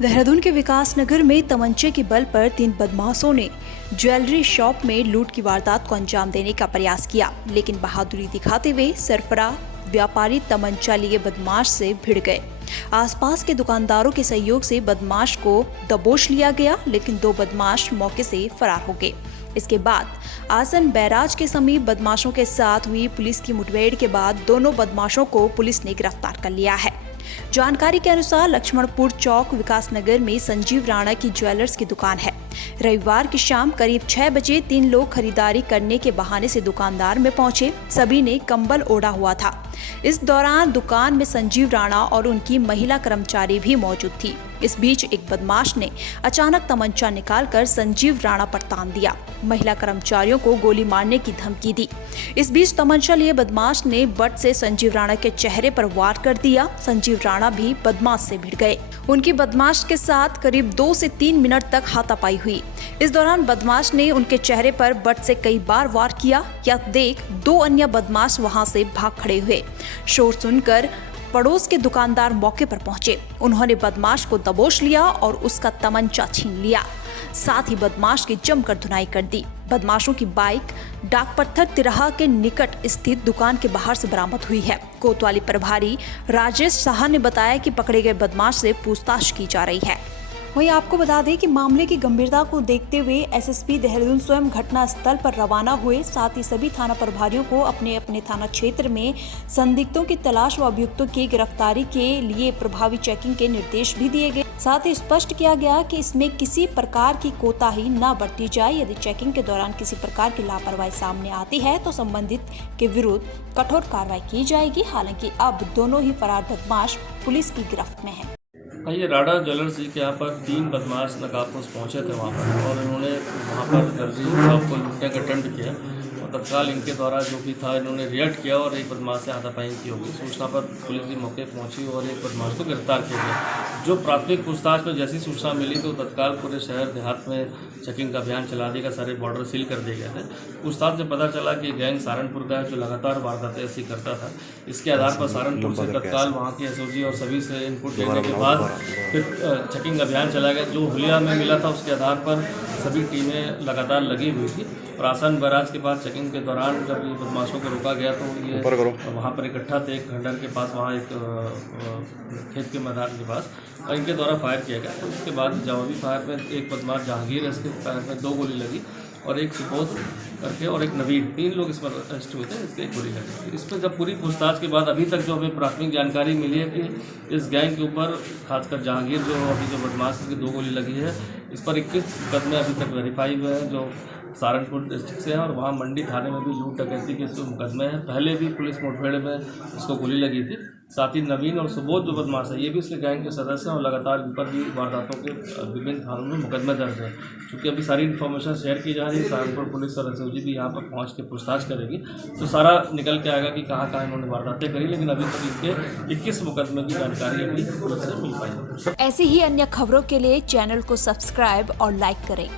देहरादून के विकास नगर में तमंचे के बल पर 3 बदमाशों ने ज्वेलरी शॉप में लूट की वारदात को अंजाम देने का प्रयास किया, लेकिन बहादुरी दिखाते हुए सरफराह व्यापारी तमंचा लिए बदमाश से भिड़ गए। आसपास के दुकानदारों के सहयोग से बदमाश को दबोच लिया गया, लेकिन 2 बदमाश मौके से फरार हो गए। इसके बाद आसन बैराज के समीप बदमाशों के साथ हुई पुलिस की मुठभेड़ के बाद दोनों बदमाशों को पुलिस ने गिरफ्तार कर लिया है। जानकारी के अनुसार लक्ष्मणपुर चौक विकास नगर में संजीव राणा की ज्वेलर्स की दुकान है। रविवार की शाम करीब 6 बजे 3 लोग खरीदारी करने के बहाने से दुकानदार में पहुंचे। सभी ने कंबल ओढ़ा हुआ था। इस दौरान दुकान में संजीव राणा और उनकी महिला कर्मचारी भी मौजूद थी। इस बीच एक बदमाश ने अचानक तमंचा निकालकर संजीव राणा पर तान दिया। महिला कर्मचारियों को गोली मारने की धमकी दी। इस बीच तमंचा लिए बदमाश ने बट से संजीव राणा के चेहरे पर वार कर दिया। संजीव राणा भी बदमाश से भिड़ गए। उनकी बदमाश के साथ करीब 2 से 3 मिनट तक हाथापाई हुई। इस दौरान बदमाश ने उनके चेहरे पर बट से कई बार वार किया। यह देख 2 अन्य बदमाश वहां से भाग खड़े हुए। शोर सुनकर पड़ोस के दुकानदार मौके पर पहुंचे। उन्होंने बदमाश को दबोच लिया और उसका तमंचा छीन लिया। साथ ही बदमाश की जमकर धुनाई कर दी। बदमाशों की बाइक डाक पत्थर तिराहा के निकट स्थित दुकान के बाहर से बरामद हुई है। कोतवाली प्रभारी राजेश साहा ने बताया कि पकड़े गए बदमाश से पूछताछ की जा रही है। वहीं आपको बता दें कि मामले की गंभीरता को देखते हुए एसएसपी देहरादून स्वयं घटना स्थल पर रवाना हुए। साथ ही सभी थाना प्रभारियों को अपने अपने थाना क्षेत्र में संदिग्धों की तलाश व अभियुक्तों की गिरफ्तारी के लिए प्रभावी चेकिंग के निर्देश भी दिए गए। साथ ही स्पष्ट किया गया कि इसमें किसी प्रकार की कोताही न बरती जाए। यदि चेकिंग के दौरान किसी प्रकार की लापरवाही सामने आती है तो संबंधित के विरुद्ध कठोर कार्रवाई की जाएगी। हालांकि अब दोनों ही फरार बदमाश पुलिस की गिरफ्त में हैं। ये राणा ज्वेलर्स जी के यहाँ पर 3 बदमाश नकाबपोश पहुँचे थे वहाँ पर, और इन्होंने वहाँ पर ज्वेलरी शॉप को लूटने का अटेम्प्ट किया और तत्काल इनके द्वारा जो भी था इन्होंने रिएक्ट किया और एक बदमाश से हाथापाई की होगी। सूचना पर पुलिस भी मौके पहुँची और एक बदमाश को गिरफ्तार किया गया। जो प्राथमिक पूछताछ में जैसी सूचना मिली तो तत्काल पूरे शहर देहात में चेकिंग का अभियान चला दिया गया। सारे बॉर्डर सील कर दिए गए थे। पूछताछ से पता चला कि गैंग सहारनपुर का है जो लगातार वारदातें ऐसी करता था। इसके आधार पर सहारनपुर से तत्काल वहाँ की एसओजी और सभी से इनपुट लेने के बाद फिर चेकिंग अभियान चला गया। जो हुलिया में मिला था उसके आधार पर सभी टीमें लगातार लगी हुई थी और आसन बैराज के पास चेकिंग के दौरान जब ये बदमाशों को रोका गया तो ये वहाँ पर इकट्ठा थे एक खंडर के पास, वहाँ एक खेत के मैदान के पास, और इनके द्वारा फायर किया गया। तो उसके बाद जवाबी फायर में एक बदमाश जहांगीर है, इसके पैर में 2 गोली लगी और एक सुबोध करके और एक नवीन, 3 लोग इसमें अरेस्ट हुए थे। इसके 1 गोली लगी। इस पर जब पूरी पूछताछ के बाद अभी तक जो हमें प्राथमिक जानकारी मिली है कि इस गैंग के ऊपर खासकर जहांगीर जो अभी जो बदमाश इसकी 2 गोली लगी है, इस पर 21 मुकदमे अभी तक वेरीफाई हुए हैं जो सहारनपुर डिस्ट्रिक्ट से है और वहाँ मंडी थाने में भी लूट डकैती के इसको मुकदमे हैं। पहले भी पुलिस मुठभेड़ में इसको गोली लगी थी। साथ ही नवीन और सुबोध जो बदमाश है ये भी इसके गैंग के सदस्य हैं और लगातार इन पर भी वारदातों के विभिन्न थानों में मुकदमे दर्ज है। चूँकि अभी सारी इन्फॉर्मेशन शेयर की जा रही है, सहारनपुर पुलिस और एसओजी भी यहाँ पर पहुँच के पूछताछ करेगी तो सारा निकल के आएगा कि कहाँ कहाँ इन्होंने वारदातें करी। लेकिन अभी तक इनके 21 मुकदमे की जानकारी अभी पुलिस से मिल पाई है। ऐसी ही अन्य खबरों के लिए चैनल को सब्सक्राइब और लाइक करें।